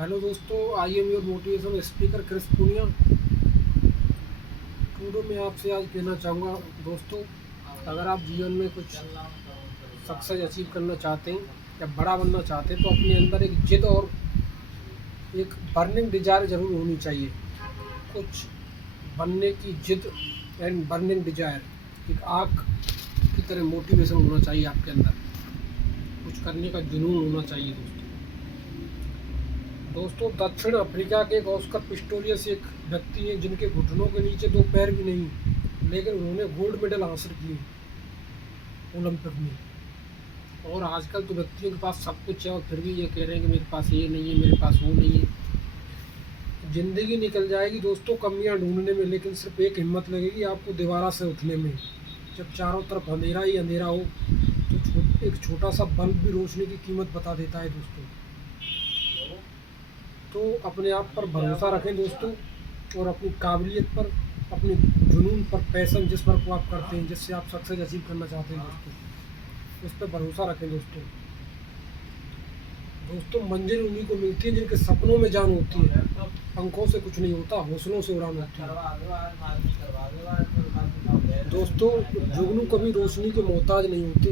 Hello दोस्तों, I am your motivation speaker Chris Punia. Today मैं आपसे आज कहना चाहूँगा दोस्तों, अगर आप जीवन में कुछ सक्सेस अचीव करना चाहते हैं या बड़ा बनना चाहते हैं तो अपने अंदर एक जिद और एक बर्निंग डिजायर ज़रूर होनी चाहिए। कुछ बनने की जिद एंड बर्निंग डिजायर, एक आग की तरह मोटिवेशन होना चाहिए आपके अंदर। कुछ करने का जुनून होना चाहिए दोस्तों। दक्षिण अफ्रीका के एक ऑस्कर पिस्टोरियस एक व्यक्ति हैं जिनके घुटनों के नीचे दो पैर भी नहीं, लेकिन उन्होंने गोल्ड मेडल हासिल किए ओलंपिक में। और आजकल तो व्यक्तियों के पास सब कुछ है और फिर भी ये कह रहे हैं कि मेरे पास ये नहीं है, मेरे पास वो नहीं है। ज़िंदगी निकल जाएगी दोस्तों कमियां ढूंढने में, लेकिन सिर्फ एक हिम्मत लगेगी आपको दोबारा से उठने में। जब चारों तरफ अंधेरा ही अंधेरा हो तो एक छोटा सा बल्ब भी रोशनी की कीमत बता देता है दोस्तों। तो अपने आप पर भरोसा रखें दोस्तों, और अपनी काबिलियत पर, अपने जुनून पर, पैशन जिस पर को आप करते हैं, जिससे आप सक्सेस अचीव करना चाहते हैं दोस्तों, उस पर भरोसा रखें दोस्तों। दोस्तों, मंजिल उन्हीं को मिलती है जिनके सपनों में जान होती है। पंखों से कुछ नहीं होता, हौसलों से उड़ान होती है दोस्तों। जुगनू कभी रोशनी के मोहताज नहीं होते।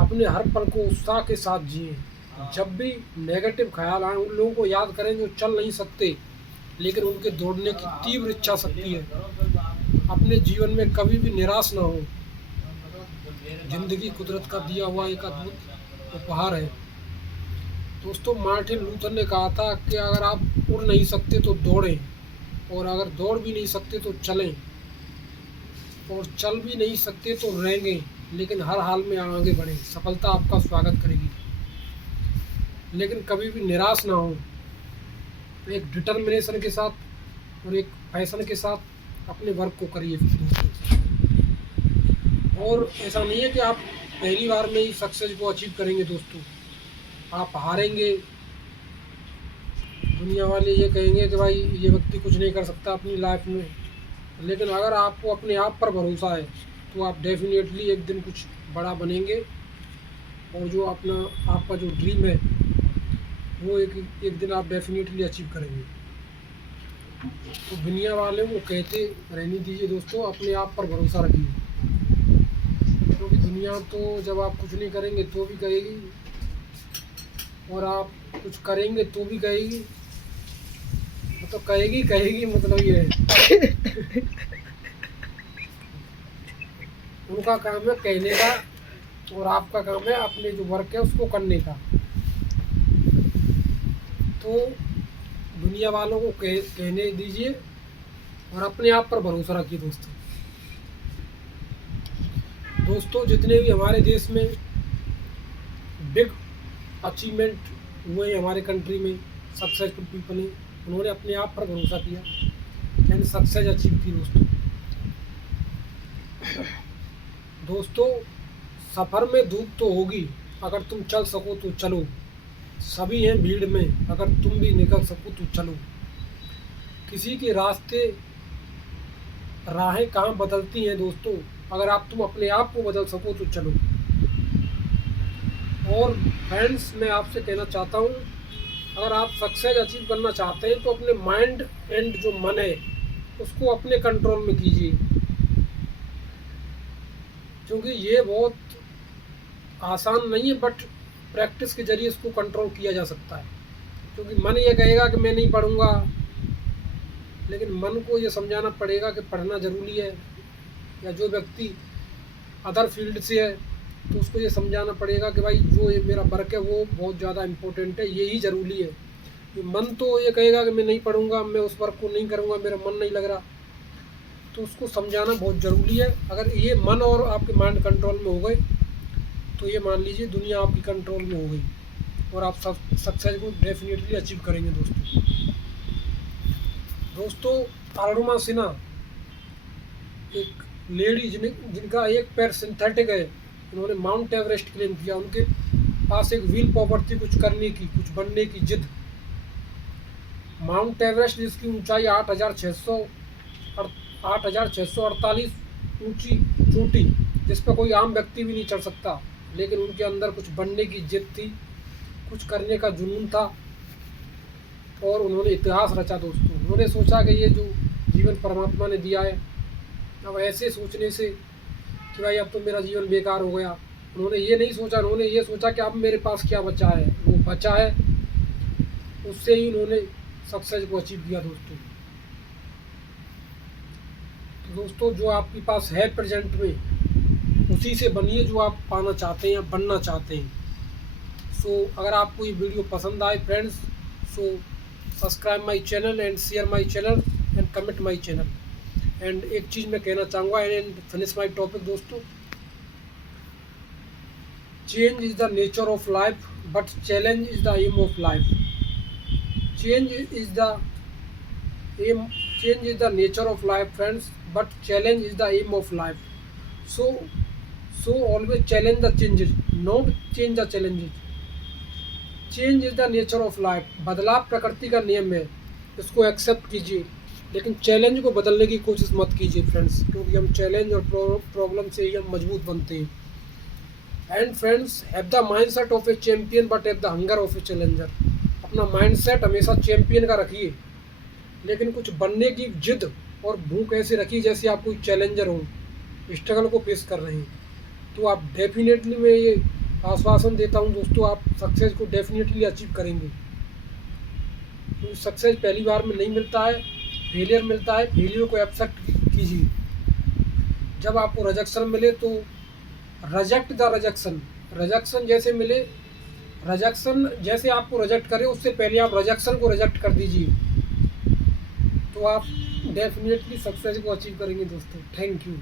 अपने हर पल को उत्साह के साथ जिए। जब भी नेगेटिव ख्याल आए, उन लोगों को याद करें जो चल नहीं सकते लेकिन उनके दौड़ने की तीव्र इच्छा शक्ति है। अपने जीवन में कभी भी निराश ना हो। जिंदगी कुदरत का दिया हुआ एक अद्भुत उपहार है दोस्तों। मार्टिन लूथर ने कहा था कि अगर आप उड़ नहीं सकते तो दौड़ें, और अगर दौड़ भी नहीं सकते तो चलें, और चल भी नहीं सकते तो रेंगें, लेकिन हर हाल में आगे बढ़ें। सफलता आपका स्वागत करेगी, लेकिन कभी भी निराश ना हो। एक डिटर्मिनेशन के साथ और एक पैशन के साथ अपने वर्क को करिए दोस्तों। और ऐसा नहीं है कि आप पहली बार में ही सक्सेस को अचीव करेंगे दोस्तों। आप हारेंगे, दुनिया वाले ये कहेंगे कि भाई ये व्यक्ति कुछ नहीं कर सकता अपनी लाइफ में, लेकिन अगर आपको अपने आप पर भरोसा है तो आप डेफिनेटली एक दिन कुछ बड़ा बनेंगे। और जो अपना आपका जो ड्रीम है वो एक दिन आप डेफिनेटली अचीव करेंगे। तो दुनिया वाले वो कहते रहने दीजिए दोस्तों, अपने आप पर भरोसा रखिए, क्योंकि दुनिया तो जब आप कुछ नहीं करेंगे तो भी कहेगी, और आप कुछ करेंगे तो भी कहेगी। तो कहेगी कहेगी मतलब ये है उनका काम है कहने का, और आपका काम है अपने जो वर्क है उसको करने का। तो दुनिया वालों को कहने दीजिए और अपने आप पर भरोसा रखिए दोस्तों। दोस्तों, जितने भी हमारे देश में बिग अचीवमेंट हुए हैं हमारे कंट्री में, सक्सेसफुल पीपल हैं, उन्होंने अपने आप पर भरोसा किया, यानी सक्सेस अचीव की दोस्तों। सफ़र में धूप तो होगी, अगर तुम चल सको तो चलो। सभी हैं भीड़ में, अगर तुम भी निकल सको तो चलो। किसी के रास्ते राहें कहाँ बदलती हैं दोस्तों, अगर तुम अपने आप को बदल सको तो चलो। और फ्रेंड्स, मैं आपसे कहना चाहता हूँ, अगर आप सक्सेस अचीव करना चाहते हैं तो अपने माइंड एंड जो मन है उसको अपने कंट्रोल में कीजिए, क्योंकि ये बहुत आसान नहीं है, बट प्रैक्टिस के जरिए इसको कंट्रोल किया जा सकता है। क्योंकि मन ये कहेगा कि मैं नहीं पढ़ूंगा, लेकिन मन को ये समझाना पड़ेगा कि पढ़ना ज़रूरी है। या जो व्यक्ति अदर फील्ड से है तो उसको ये समझाना पड़ेगा कि भाई जो ये मेरा वर्क है वो बहुत ज़्यादा इम्पोर्टेंट है, यही ज़रूरी है। कि मन तो ये कहेगा कि मैं नहीं पढ़ूंगा, मैं उस वर्क को नहीं करूंगा, मेरा मन नहीं लग रहा, तो उसको समझाना बहुत ज़रूरी है। अगर ये मन और आपके माइंड कंट्रोल में हो गए तो ये मान लीजिए दुनिया आपकी कंट्रोल में हो गई, और आप सक्सेस को डेफिनेटली अचीव करेंगे दोस्तों। अरुणिमा सिन्हा एक लेडी जिनका एक पैर सिंथेटिक है, उन्होंने माउंट एवरेस्ट क्लेम किया। उनके पास एक व्हील पावर थी कुछ करने की, कुछ बनने की जिद। माउंट एवरेस्ट जिसकी ऊंचाई 8,648 ऊंची चोटी, जिस पर कोई आम व्यक्ति भी नहीं चढ़ सकता, लेकिन उनके अंदर कुछ बनने की जिद थी, कुछ करने का जुनून था, और उन्होंने इतिहास रचा दोस्तों। उन्होंने सोचा कि ये जो जीवन परमात्मा ने दिया है, अब ऐसे सोचने से कि भाई अब तो मेरा जीवन बेकार हो गया, उन्होंने ये नहीं सोचा। उन्होंने ये सोचा कि अब मेरे पास क्या बचा है, वो बचा है, उससे ही उन्होंने सक्सेस को अचीव किया दोस्तों। तो दोस्तों जो आपके पास है प्रेजेंट में, उसी से बनिए जो आप पाना चाहते हैं या बनना चाहते हैं। सो अगर आपको ये वीडियो पसंद आए friends, so subscribe my channel and share my channel and comment my channel. And एक चीज़ मैं कहना चाहूँगा एंड फिनिश माई टॉपिक दोस्तों, change is the nature of life but challenge is the aim of life. Change is the aim, change is the nature of life friends, but challenge is the aim of life. So always challenge the changes, not change the challenges. Change is the nature of life, बदलाव प्रकृति का नियम है, इसको accept कीजिए, लेकिन challenge को बदलने की कोशिश मत कीजिए फ्रेंड्स, क्योंकि हम चैलेंज और प्रॉब्लम से ही हम मजबूत बनते हैं। And friends, have the mindset of a champion but have the hunger of A challenger. अपना माइंडसेट हमेशा चैम्पियन का रखिए, लेकिन कुछ बनने की जिद और भूख ऐसे रखिए जैसे आप कोई चैलेंजर हो, स्ट्रगल को फेस कर रहे हैं। तो आप डेफिनेटली, मैं ये आश्वासन देता हूँ दोस्तों, आप सक्सेस को डेफिनेटली अचीव करेंगे। तो सक्सेस पहली बार में नहीं मिलता है, फेलियर मिलता है। फेलियर को एक्सेप्ट कीजिए। जब आपको रिजेक्शन मिले तो रिजेक्ट द रिजेक्शन। रिजेक्शन जैसे मिले, रिजेक्शन जैसे आपको रिजेक्ट करे, उससे पहले आप रिजेक्शन को रिजेक्ट कर दीजिए, तो आप डेफिनेटली सक्सेस को अचीव करेंगे दोस्तों। Thank you.